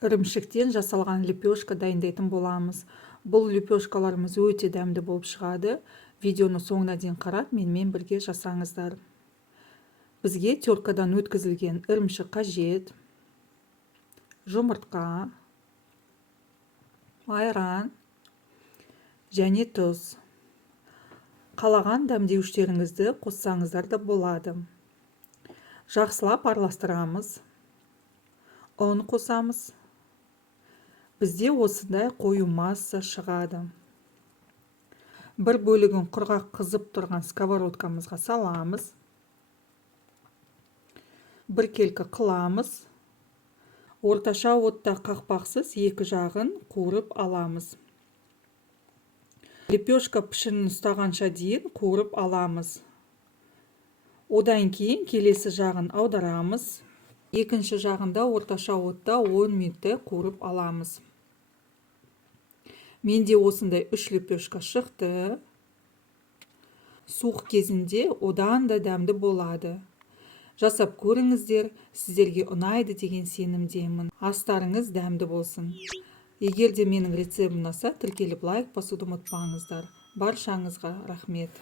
Ірімшіктен жасалған лепешка дайындайтын боламыз. Бұл лепешкаларымыз өте дәмді болып шығады. Видеоны соңына дейін қарап, менімен бірге жасаңыздар. Бізге теркадан өткізілген ірімшік қажет. Жұмыртқа, айран және тұз. Қалаған дәмдеуіштеріңізді қоссаңыздар да болады. Жақсылап араластырамыз. ұн қосамыз. Бізде осындай қою масса шығады. Бір бөлігін құрғақ қызып тұрған сковородкамызға саламыз. Бір келкі қыламыз. Орташа отта қақпақсыз екі жағын қуырып аламыз. Лепешка пішінін ұстағанша дейін қуырып аламыз. Одан кейін келесі жағын аударамыз. Екінші жағында орташа отта 10 минуттай қуырып аламыз. Менде осындай 3 лепешка шықты. Суық кезінде одан да дәмді болады. Жасап көріңіздер, сіздерге ұнайды деген сенімдемін. Астарыңыз дәмді болсын. Егер де менің рецептім ұнаса, тіркеліп лайк басуды ұмытпаңыздар. Баршаңызға рахмет.